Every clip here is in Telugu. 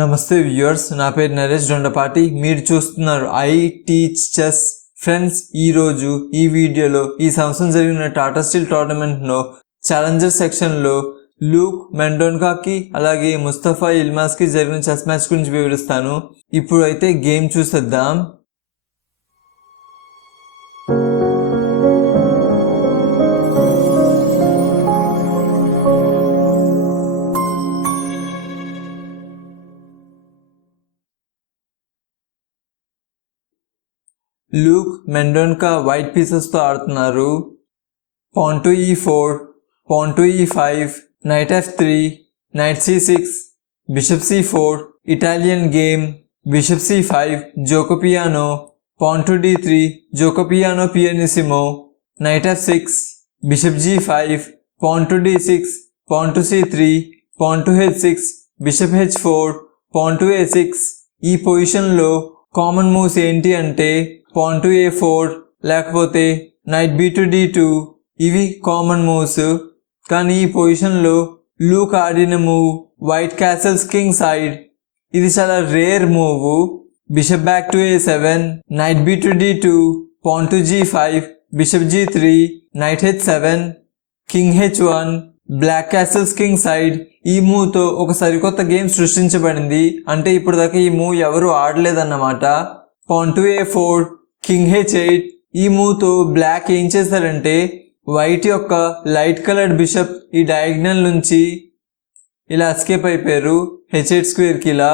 నమస్తే వ్యూయర్స్ నా పేరు నరేష్ దొండపాటి మీరు చూస్తున్నారు ఐ టీచ్ చెస్. ఫ్రెండ్స్ ఈరోజు ఈ వీడియోలో ఈ సంవత్సరం జరిగిన టాటా స్టీల్ టోర్నమెంట్లో ఛాలెంజర్ సెక్షన్లో లూక్ మెండోన్కాకి అలాగే ముస్తఫా ఇల్మాస్కి జరిగిన చెస్ మ్యాచ్ గురించి వివరిస్తాను. ఇప్పుడు అయితే గేమ్ చూసేద్దాం. మెండోన్కా వైట్ పీసెస్తో ఆడుతున్నారు. Pawn to e four pawn to e five knight f three knight c six bishop c four Italian game bishop c five Giuoco Piano pawn to d three Giuoco Piano pianissimo knight f six bishop g five pawn to d six pawn to c three pawn to h six bishop h four pawn to a six. ఈ పొజిషన్లో కామన్ మూవ్స్ ఏంటి అంటే పాన్ టు ఏ ఫోర్ లేకపోతే knight b to d two ఇవి కామన్ మూవ్స్. కానీ ఈ పొజిషన్లో లూక్ ఆడిన move white castles king side. ఇది చాలా rare move bishop back to a seven knight b to d two pawn to g five bishop g three knight h seven king h one black castles king side. ఈ మూవ్తో ఒక సరికొత్త గేమ్ సృష్టించబడింది. అంటే ఇప్పుడు దాకా ఈ మూవ్ ఎవరు ఆడలేదన్నమాట. Pawn to a four king h eight ఈ మూవ్తో బ్లాక్ ఏం చేశారంటే వైట్ యొక్క లైట్ కలర్డ్ బిషప్ ఈ డయాగ్నల్ నుంచి ఇలా ఎస్కేప్ అయిపోయారు. హెచ్ ఎయిట్ స్క్వేర్కి ఇలా.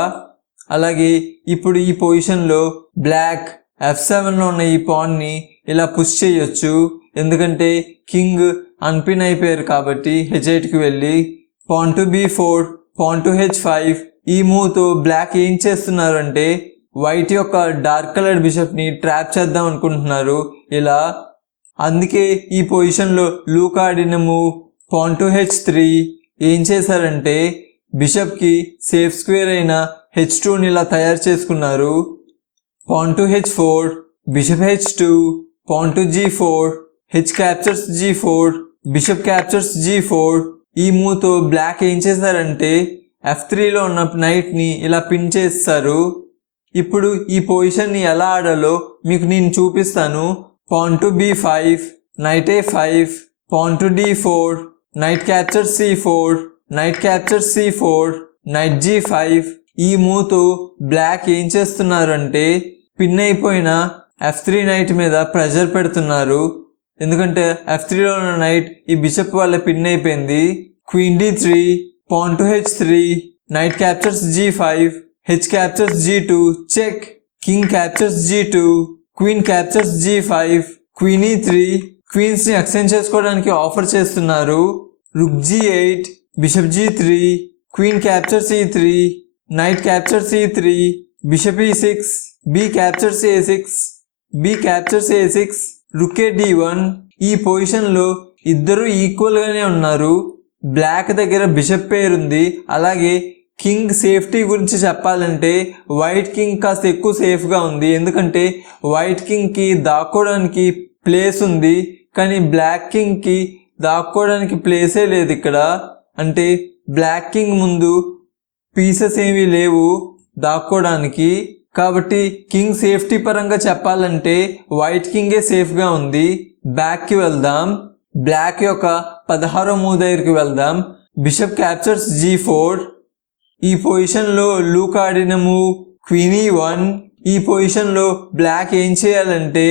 అలాగే ఇప్పుడు ఈ పొజిషన్లో బ్లాక్ ఎఫ్ సెవెన్లో ఉన్న ఈ పాన్ని ఇలా పుష్ చేయొచ్చు. ఎందుకంటే కింగ్ అన్పిన్ అయిపోయారు కాబట్టి హెచ్ ఎయిట్కి వెళ్ళి pawn to b four pawn to h five ఈ మూవ్తో బ్లాక్ ఏం చేస్తున్నారంటే వైట్ యొక్క డార్క్ కలర్ బిషప్ని ట్రాప్ చేద్దాం అనుకుంటున్నారు. ఇలా. అందుకే ఈ పొజిషన్లో లూక్ ఆడిన move pawn to h three ఏం చేశారంటే బిషప్కి సేఫ్ స్క్వేర్ అయిన హెచ్ టూని ఇలా తయారు చేసుకున్నారు. Pawn to h four bishop h two pawn to g four h captures g four bishop captures g four ఈ మూవ్తో బ్లాక్ ఏం చేశారంటే ఎఫ్ త్రీలో ఉన్న నైట్ని ఇలా పిన్ చేస్తారు. ఇప్పుడు ఈ పొజిషన్ని ఎలా ఆడాలో మీకు నేను చూపిస్తాను. Pawn to b five knight a five pawn to d four knight capture c four knight capture c four knight g five ఈ మూతో బ్లాక్ ఏం చేస్తున్నారంటే పిన్ అయిపోయిన ఎఫ్ త్రీ నైట్ మీద ప్రెషర్ పెడుతున్నారు. ఎందుకంటే ఎఫ్ త్రీలో ఉన్న నైట్ ఈ బిషప్ వల్ల పిన్ అయిపోయింది. Queen d three pawn to h three knight captures g five h captures g two check king captures g two queen captures g five queen e three క్వీన్స్ని exchange చేసుకోవడానికి ఆఫర్ చేస్తున్నారు. Rook g eight bishop g three queen captures e three knight captures e three bishop e six b captures a six b captures a six రుకే d one ఈ పొజిషన్లో ఇద్దరు ఈక్వల్గానే ఉన్నారు. బ్లాక్ దగ్గర బిషప్ పేరుంది. అలాగే కింగ్ సేఫ్టీ గురించి చెప్పాలంటే వైట్ కింగ్ కాస్త ఎక్కువ సేఫ్గా ఉంది. ఎందుకంటే వైట్ కింగ్కి దాక్కోవడానికి ప్లేస్ ఉంది. కానీ బ్లాక్ కింగ్కి దాక్కోవడానికి ప్లేసే లేదు ఇక్కడ. అంటే బ్లాక్ కింగ్ ముందు పీసెస్ ఏమీ లేవు దాక్కోవడానికి కాబట్టి కింగ్ సేఫ్టీ పరంగా చెప్పాలంటే వైట్ కింగే సేఫ్గా ఉంది. బ్యాక్కి వెళ్దాం. బ్లాక్ యొక్క పదహారో మూవ్ దగ్గరికి వెళ్దాం. బిషప్ క్యాప్చర్స్ జీ ఫోర్ ఈ పొజిషన్లో లూక్ ఆడిన మూవ్ క్వీనీ వన్. ఈ పొజిషన్లో బ్లాక్ ఏం చేయాలంటే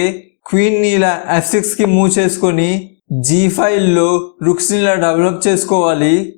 క్వీన్ని ఇలా ఎఫ్ సిక్స్కి మూవ్ చేసుకొని జీ ఫైవ్లో రుక్స్ని ఇలా డెవలప్ చేసుకోవాలి.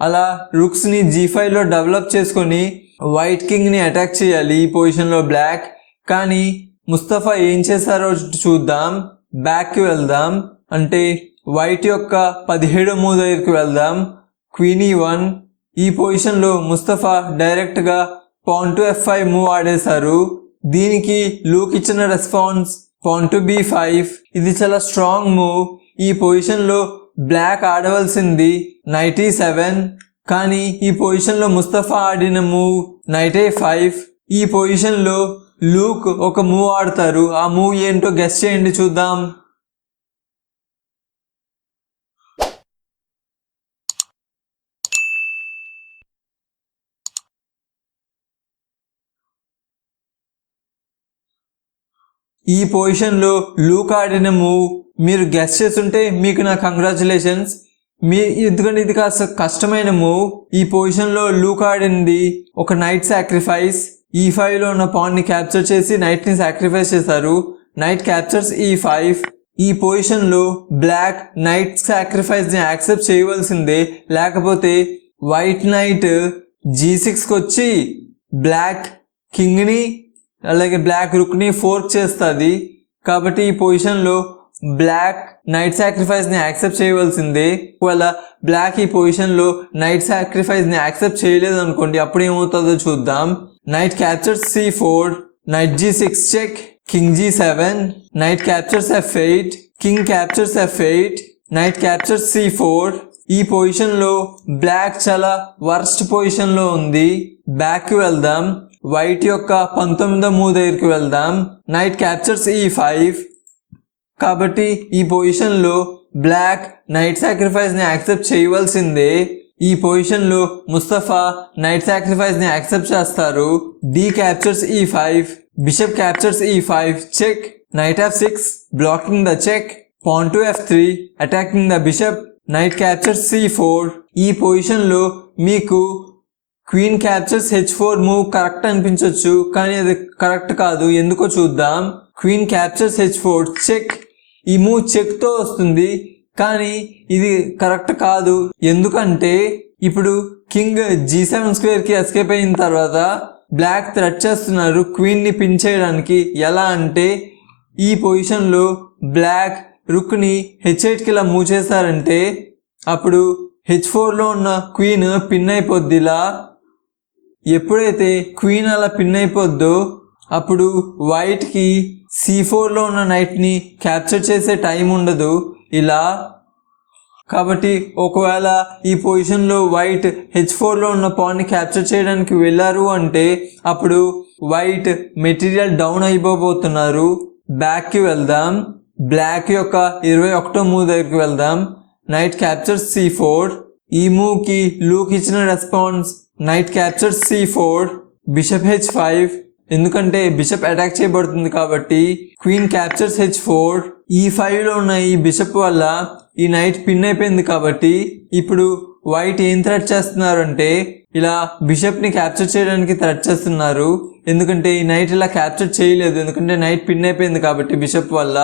అలా రుక్స్ని జీ ఫైవ్లో డెవలప్ చేసుకొని వైట్ కింగ్ని అటాక్ చేయాలి ఈ పొజిషన్లో బ్లాక్. కానీ ముస్తఫా ఏం చేశారో చూద్దాం. బ్యాక్కి వెళ్దాం. అంటే వైట్ యొక్క పదిహేడో మూవ్ వెళ్దాం. Queen e one. ఈ పొజిషన్లో ముస్తఫా డైరెక్ట్గా pawn to f five move ఆడేశారు. దీనికి లూక్ ఇచ్చిన response pawn to b five. ఇది చాలా స్ట్రాంగ్ మూవ్. ఈ పొజిషన్లో బ్లాక్ ఆడవలసింది నైటీ సెవెన్. కానీ ఈ పొజిషన్లో ముస్తఫా ఆడిన మూవ్ నైట్ ఫైవ్. ఈ పొజిషన్లో లూక్ ఒక మూవ్ ఆడతారు. ఆ మూవ్ ఏంటో గెస్ట్ చేయండి చూద్దాం. ఈ పొజిషన్లో లూక్ ఆడిన మూవ్ మీరు గెస్ట్ చేస్తుంటే మీకు నా కంగ్రాచులేషన్స్ మీ ఎందుకంటే ఇది కాస్త కష్టమైన మూవ్ ఈ పొజిషన్లో లూక్ ఆడింది ఒక నైట్ సాక్రిఫైస్ ఈ ఫైవ్లో ఉన్న పాన్ని క్యాప్చర్ చేసి నైట్ని సాక్రిఫైస్ చేశారు నైట్ క్యాప్చర్స్ ఈ ఫైవ్ ఈ పొజిషన్లో బ్లాక్ నైట్ సాక్రిఫైస్ని యాక్సెప్ట్ చేయవలసిందే. లేకపోతే వైట్ నైట్ జీ సిక్స్కి వచ్చి బ్లాక్ కింగ్ని అలాగే బ్లాక్ రుక్ని ఫోర్క్ చేస్తుంది. కాబట్టి ఈ పొజిషన్లో బ్లాక్ నైట్ సాక్రిఫైస్ని యాక్సెప్ట్ చేయవలసిందే. ఒకవేళ బ్లాక్ ఈ పొజిషన్లో నైట్ సాక్రిఫైస్ని యాక్సెప్ట్ చేయలేదు అనుకోండి అప్పుడు ఏమవుతుందో చూద్దాం. Knight captures c four knight g six check king g seven knight captures f eight king captures f eight knight captures c four ఈ పొజిషన్లో బ్లాక్ చాలా వర్స్ట్ పొజిషన్లో ఉంది. బ్యాక్కి వెళ్దాం. వైట్ యొక్క పంతొమ్మిదో మూవ్ దగ్గరికి వెళ్దాం. నైట్ క్యాప్చర్స్ ఈ ఫైవ్ కాబట్టి ఈ పొజిషన్లో బ్లాక్ నైట్ సాక్రిఫైస్ని యాక్సెప్ట్ చేయవలసిందే. ఈ పొజిషన్లో ముస్తఫా నైట్ సాక్రిఫైస్ని యాక్సెప్ట్ చేస్తారు. D captures e e e five bishop captures e five check knight f six blocking the check pawn to f three attacking the bishop knight captures c four ఈ పొజిషన్లో మీకు queen captures h four move correct అనిపించవచ్చు కానీ అది కరెక్ట్ కాదు. ఎందుకో చూద్దాం. Queen captures h four check ఈ మూవ్ చెక్తో వస్తుంది కానీ ఇది కరెక్ట్ కాదు. ఎందుకంటే ఇప్పుడు కింగ్ జీ సెవెన్ స్క్వేర్కి ఎస్కేప్ అయిన తర్వాత బ్లాక్ థ్రెట్ చేస్తున్నారు క్వీన్ని పిన్ చేయడానికి. ఎలా అంటే ఈ పొజిషన్లో బ్లాక్ రుక్ని హెచ్ ఎయిట్కి ఇలా మూవ్ చేశారంటే అప్పుడు హెచ్ ఫోర్లో ఉన్న క్వీన్ పిన్ అయిపోద్దిలా. ఎప్పుడైతే క్వీన్ అలా పిన్ అయిపోద్దో అప్పుడు వైట్కి సి ఫోర్లో ఉన్న నైట్ని క్యాప్చర్ చేసే టైం ఉండదు. ఇలా. కాబట్టి ఒకవేళ ఈ పొజిషన్లో వైట్ హెచ్ ఫోర్లో ఉన్న పాన్ని క్యాప్చర్ చేయడానికి వెళ్ళారు అంటే అప్పుడు వైట్ మెటీరియల్ డౌన్ అయిపోబోతున్నారు. బ్యాక్కి వెళ్దాం. బ్లాక్ యొక్క ఇరవై ఒకటో మూవ్ దగ్గరికి వెళ్దాం. Knight capture c four. ఈ మూవ్కి లూక్ ఇచ్చిన response knight captures c four bishop h five ఎందుకంటే బిషప్ అటాక్ చేయబడుతుంది కాబట్టి క్వీన్ క్యాప్చర్స్ హెచ్ ఫోర్ ఈ ఫైవ్లో ఉన్న ఈ బిషప్ వల్ల ఈ నైట్ పిన్ అయిపోయింది కాబట్టి ఇప్పుడు వైట్ ఏం థ్రెట్ చేస్తున్నారు అంటే ఇలా బిషప్ని క్యాప్చర్ చేయడానికి థ్రెట్ చేస్తున్నారు. ఎందుకంటే ఈ నైట్ ఇలా క్యాప్చర్ చేయలేదు. ఎందుకంటే నైట్ పిన్ అయిపోయింది కాబట్టి బిషప్ వల్ల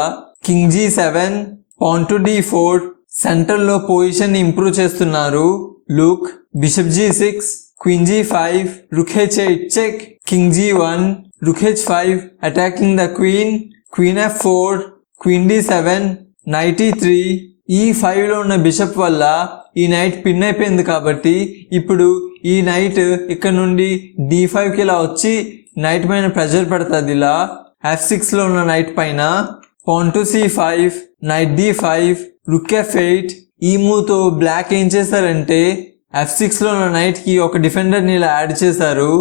king g seven pawn to d four సెంటర్లో పొజిషన్ ఇంప్రూవ్ చేస్తున్నారు. Luke bishop g six queen g five rook eight check king g one rook five attacking the queen queen f four queen d seven knight e three e ఫైవ్లో ఉన్న బిషప్ వల్ల ఈ నైట్ పిన్ అయిపోయింది కాబట్టి ఇప్పుడు ఈ నైట్ ఇక్కడ నుండి డి ఫైవ్కి ఇలా వచ్చి నైట్ పైన ప్రెషర్ పెడుతుంది ఇలా. ఎఫ్ సిక్స్లో ఉన్న నైట్ పైన pawn to c five knight d five rook f eight ఈ మూతో బ్లాక్ ఏం చేస్తారంటే ఎఫ్ సిక్స్లో ఉన్న నైట్కి ఒక డిఫెండర్ని ఇలా యాడ్ చేశారు.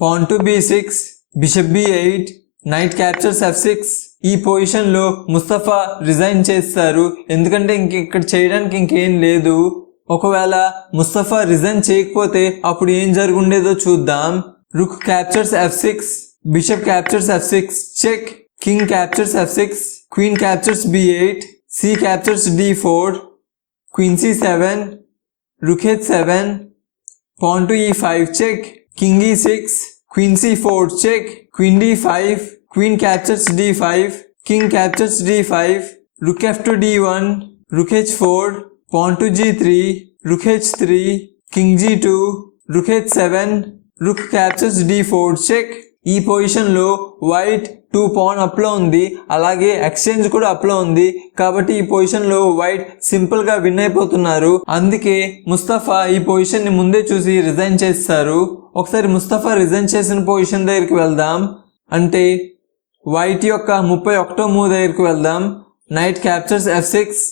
Pawn to b six bishop b eight knight captures f six ఈ పొజిషన్లో ముస్తఫా రిజైన్ చేస్తారు. ఎందుకంటే ఇంక ఇక్కడ చేయడానికి ఇంకేం లేదు. ఒకవేళ ముస్తఫా రిజైన్ చేయకపోతే అప్పుడు ఏం జరుగుండేదో చూద్దాం. Rook captures f six bishop captures f six check king captures f six queen captures b eight c captures d four queen c seven rook h7 pawn to e5 check king e6 queen c4 check queen d5 queen captures d5 king captures d5 rook f to d1 rook h4 pawn to g3 rook h3 king g2 rook h7 rook captures d4 check ఈ పొజిషన్లో వైట్ టూ పాన్ అప్లో ఉంది. అలాగే ఎక్స్చేంజ్ కూడా అప్లో ఉంది. కాబట్టి ఈ పొజిషన్లో వైట్ సింపుల్గా విన్ అయిపోతున్నారు. అందుకే ముస్తఫా ఈ పొజిషన్ని ముందే చూసి రిజైన్ చేస్తారు. ఒకసారి ముస్తఫా రిజైన్ చేసిన పొజిషన్ దగ్గరికి వెళ్దాం. అంటే వైట్ యొక్క ముప్పై ఒకటో మూవ్ దగ్గరికి వెళ్దాం. నైట్ క్యాప్చర్స్ ఎఫ్ సిక్స్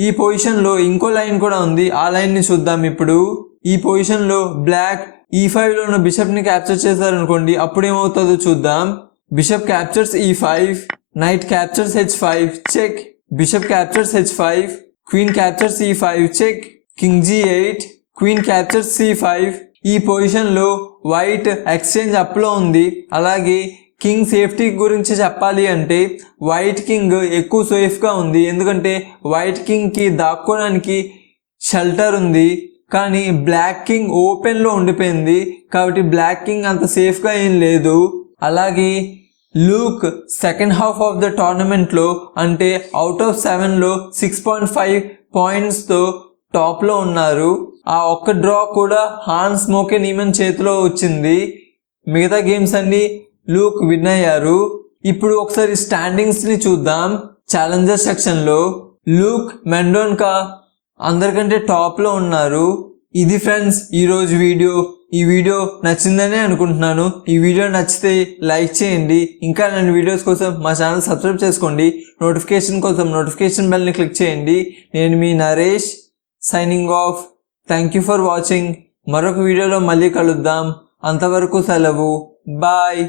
ఈ పొజిషన్లో ఇంకో లైన్ కూడా ఉంది. ఆ లైన్ని చూద్దాం ఇప్పుడు. ఈ పొజిషన్లో బ్లాక్ ఈ ఫైవ్లో ఉన్న బిషప్ని క్యాప్చర్ చేశారనుకోండి అప్పుడు ఏమవుతుందో చూద్దాం. Bishop captures e e e five knight captures h five check bishop captures h five queen captures e five check king g eight queen captures c five ఈ పొజిషన్లో వైట్ ఎక్స్చేంజ్ అప్లో ఉంది. అలాగే కింగ్ సేఫ్టీ గురించి చెప్పాలి అంటే వైట్ కింగ్ ఎక్కువ సేఫ్గా ఉంది. ఎందుకంటే వైట్ కింగ్కి దాక్కోవడానికి షెల్టర్ ఉంది. కానీ బ్లాక్ కింగ్ ఓపెన్లో ఉండిపోయింది. కాబట్టి బ్లాక్ కింగ్ అంత సేఫ్గా ఏం లేదు. అలాగే Luke second half of the టోర్నమెంట్లో అంటే అవుట్ ఆఫ్ సెవెన్లో సిక్స్ పాయింట్ ఫైవ్ పాయింట్స్తో టాప్లో ఉన్నారు. ఆ ఒక్క డ్రా కూడా హాన్ స్మోకే నీమన్ చేతిలో వచ్చింది. మిగతా గేమ్స్ అన్ని లూక్ విన్ అయ్యారు. ఇప్పుడు ఒకసారి స్టాండింగ్స్ని చూద్దాం. ఛాలెంజర్ సెక్షన్లో లూక్ మెండోన్కా అందరికంటే టాప్లో ఉన్నారు. ఇది ఫ్రెండ్స్ ఈరోజు వీడియో. ఈ వీడియో నచ్చిందనే అనుకుంటున్నాను. ఈ వీడియో నచ్చితే లైక్ చేయండి. ఇంకా నేను వీడియోస్ కోసం మా ఛానల్ సబ్స్క్రైబ్ చేసుకోండి. నోటిఫికేషన్ కోసం నోటిఫికేషన్ బెల్ని క్లిక్ చేయండి. నేను మీ Naresh signing off. Thank you for watching మరొక వీడియోలో మళ్ళీ కలుద్దాం. అంతవరకు సెలవు. బాయ్